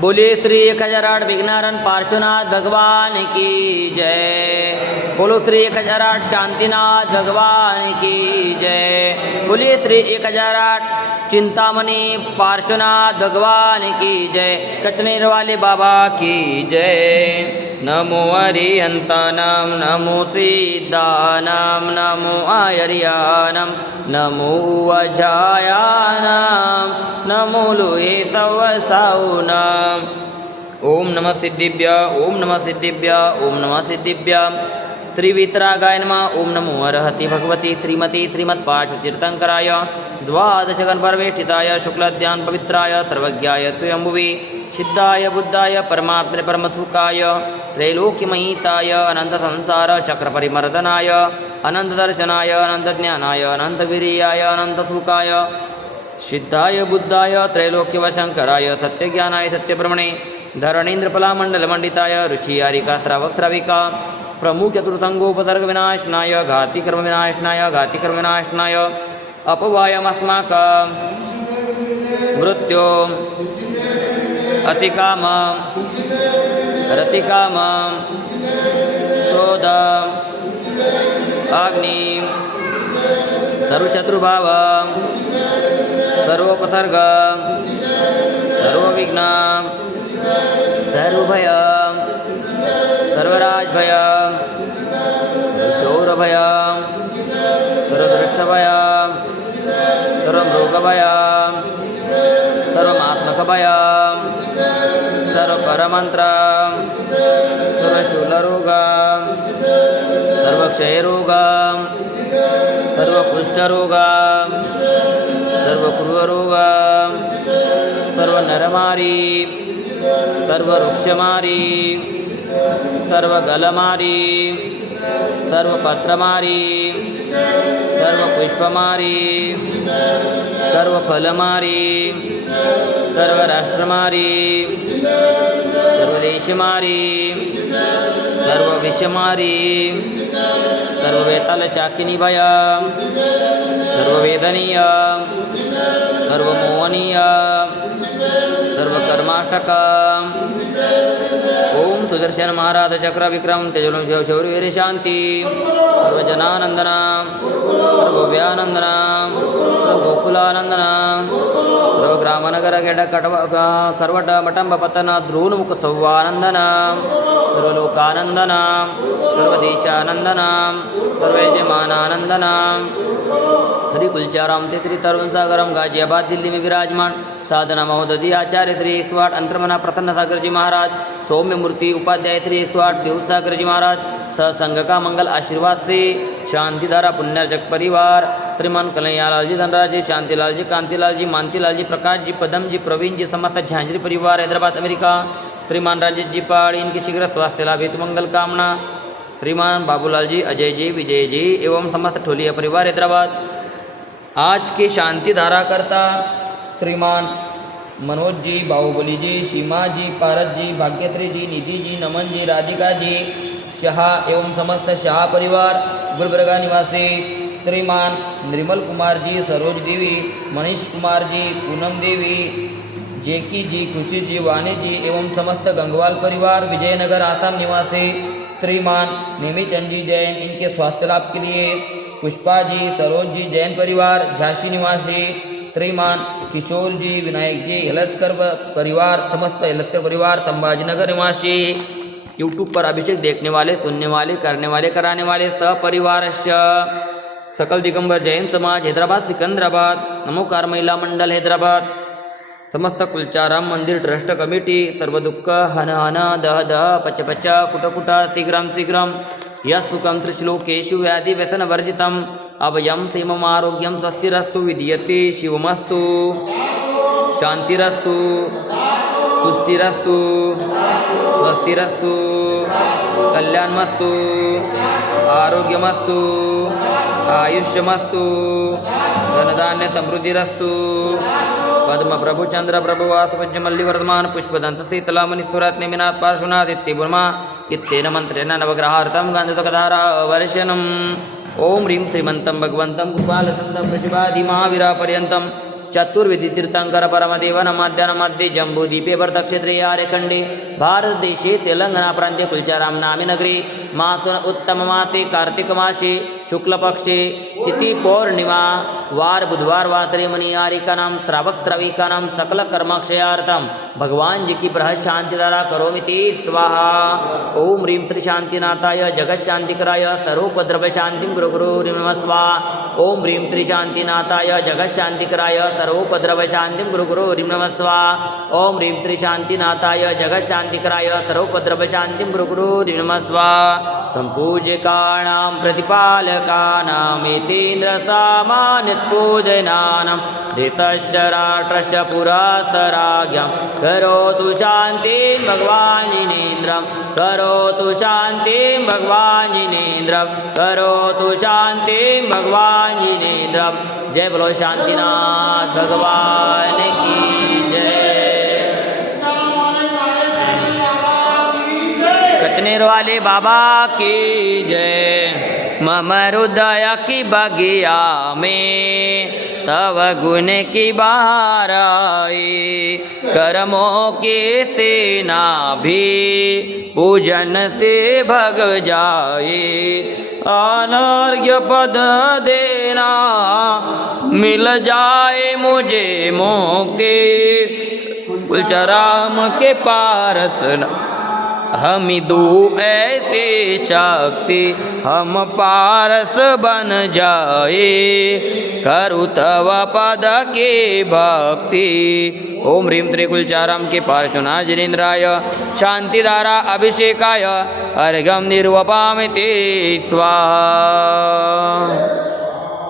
बोलिए श्री 1008 विघ्नारण पार्श्वनाथ भगवान की जय। बोलो श्री 1008 शांतिनाथ भगवान की जय। बोलिए श्री 1008 चिंतामणि पार्श्वनाथ भगवान की जय। कचनेर वाले बाबा की जय। नमो अरिहंतानां नमो सिद्धानां नमो आयर्यानां नमो अजायानां नमो लोहे तवसाऊनां। ओम नमः सिद्धिभ्य ओम नमः सिद्धिभ्य ओम नमः सिद्धिभ्य। त्रिवितरागाय नमः। ओम नमो अर्हति भगवती श्रीमती श्रीमत्पार्श्वतीर्थंकराय द्वादशगणपरिवेष्टिताय शुक्लध्यान पवित्राय सर्वज्ञाय स्वयंभुवे सिद्धाय बुद्धाय परमात्मने परमसुखाय त्रैलोक्यमयिताय अनंत संसार चक्र परिमर्दनाय अनंत दर्शनाय अनंत ज्ञानाय अनंत वीर्याय अनंत सुखाय सिद्धाय बुद्धाय त्रैलोक्यवशंकराय सत्यज्ञानाय सत्यब्रह्मणे धरणीन्द्रफलामण्डलमण्डिताय ऋषियारिका श्रावकश्राविका प्रमुख चतुर्थंगोपसर्ग विनाशनाय घातिकर्म विनाशनाय घातिकर्म विनाशनाय अपवायमस्माकं मृत्यो अतिकाम रतिकाम क्रोध अग्नि सर्वशत्रुभाव सर्वोपसर्ग सर्वविघ्न सर्वभय सर्वराजभय सर्वचौरभय सर्वदृष्टभय सर्वमृगभय सर्वमात्मकभय सर्वपरमंत्र सर्वशूलरोग सर्वक्षयरोग सर्वकुष्ठरोग सर्वक्रूररोग सर्वनरमारी सर्ववृक्षमारी सर्वगलमारी सर्वपत्रमारी सर्वपुष्पमारी सर्वफलमारी सर्वराष्ट्रमारी सर्वदेशमारी सर्वविषमारी सर्ववेतालशाकिनीभय सर्ववेदनीय सर्वमोहनीय सर्वकर्माष्टक। ओम सुदर्शन महाराज चक्र विक्रम तेजोलम शौर्यवीर शांति सर्वजनानंदना सर्वव्यानंदना सर्वगोकुलानंदना सर्वग्रामनगर गेड करवट मटंब पतन ध्रुवमुख सौवानंदना सर्वलोकानंदना सर्वदेशानंदना सर्वयजमानानंदना। श्री कुलचाराम तेत्री तरुण सागरम गाजियाबाद दिल्ली में विराजमान साधना महोदधी आचार्य श्री 108 अंतर्मना प्रसन्न सागर जी महाराज सौम्य मूर्ति उपाध्याय श्री 108 देव सागर जी महाराज सत्संग का मंगल आशीर्वाद से शांतिधारा पुण्यर्जक परिवार श्रीमान कन्हैयालाल जी धनराज जी शांतिलाल जी कांतिलाल जी मानतीलाल जी प्रकाश जी पदम जी प्रवीण जी समस्त झांझरी परिवार हैदराबाद अमेरिका श्रीमान राजेश जी पहाड़ी इनकी शीघ्र स्वास्थ्य लाभ हेतु मंगल कामना श्रीमान बाबूलाल जी अजय जी विजय जी एवं समस्त ठोलिया परिवार हैदराबाद। आज के शांति धारा करता श्रीमान मनोज जी बाहुबली जी सीमा जी पारस जी भाग्यश्री जी निधि जी नमन जी राधिका जी शाह एवं समस्त शाह परिवार गुलबर्गा निवासी श्रीमान निर्मल कुमार जी सरोज देवी मनीष कुमार जी पूनम देवी जेकी जी खुशी जी वाणी जी एवं समस्त गंगवाल परिवार विजयनगर आसाम निवासी श्रीमान नेमीचंद जी जैन इनके स्वास्थ्य लाभ के लिए पुष्पा जी सरोज जी जैन परिवार झांसी निवासी श्रीमान किशोर जी विनायक जी हेलस्कर परिवार समस्त हेलस्कर परिवार संभाजीनगर निवासी यूट्यूब पर अभिषेक देखने वाले सुनने वाले करने वाले कराने वाले सपरिवार सकल दिगंबर जैन समाज हैदराबाद सिकंदराबाद नमोकार महिला मंडल हैदराबाद समस्त कुलचाराम मंदिर ट्रस्ट कमिटी सर्व दुःख हन हन दह दह पच पच कुट कुट शीघ्रम शीघ्रम यस्सुखं त्रिश्लोकेषु व्याधि व्यसन वर्जितम् अभयं सीमम् आरोग्यं स्वस्तिरस्तु विद्यते शिवमस्तु शांतिरस्तु तुष्टिरस्तु स्वस्तिरस्तु कल्याणमस्तु आरोग्यमस्तु आयुष्यमस्तु धनधान्य समृद्धिरस्तु पद्म प्रभु चंद्र प्रभु वासुपज्य मल्लिवर्धमान पुष्पदंत शीतलामणि सुरत् निमिनाथ पार्श्वनाथ इत्येवर्मा इत्येन मंत्रेण नवग्रहार्थं गन्धकधारा वर्षणम्। ओम ह्रीं श्रीमन्तं भगवन्तं कृपालसन्तं प्रतिपादि महावीरापर्यन्तं चतुर्विधि तीर्थंकर परमदेव नमाद्य नमध्ये जम्बूद्वीपे भरतक्षेत्रे आर्यखंडे भारतदेशे तेलंगणा प्रांत्ये कुलचाराम नामी नगरी मासुन उत्तम माते कार्तिक मासे शुक्लपक्षे तिथि पौर्णिमा वार बुधवार वासरे मणियारिका नाम त्रावक त्रविका नाम सकल कर्मक्षयार्थम भगवान जी की बृहत शांति द्वारा करोमि ते स्वाहा। ओम ह्रीं त्रिशांतिनाथाय जगत शांतिकराय सर्वोपद्रव शांतिं गुरु गुरु नमः स्वाहा। ओम ह्रीं त्रिशांतिनाथाय जगत शांतिकराय सर्वोपद्रव शांतिं गुरु गुरु नमः स्वाहा। ओम ह्रीं त्रिशांतिनाथाय जगत शांतिकराय सर्वोपद्रव शांतिं गुरु गुरु नमः स्वाहा। संपूज्यकाणां प्रतिपालकानां एतेन्द्रसामान्यपूजनानां धृतस्य राष्ट्रस्य पुरातराज्ञं करोतु शान्तिं भगवान् जिनेन्द्रं करोतु शान्तिं भगवान् जिनेन्द्रं करोतु शान्तिं भगवान् जिनेन्द्रं। जय बोलो शांतिनाथ भगवान की जय। कचनेर वाले बाबा की जय। मम हृदय की बगिया में तव गुण की बहार आई कर्मों की सेना भी पूजन से भग जाए अनर्घ्य पद देना मिल जाए मुझे मुक्ति कुलचराम के पारस हम दो ऐसे शक्ति हम पारस बन जाए करु तव पद के भक्ति। ओम ह्रीं त्रिकुलचारम के पार्श्वनाथ जिनेन्द्राय शांतिधारा अभिषेकाय अर्घ्यं निर्वपामि ते स्वाहा।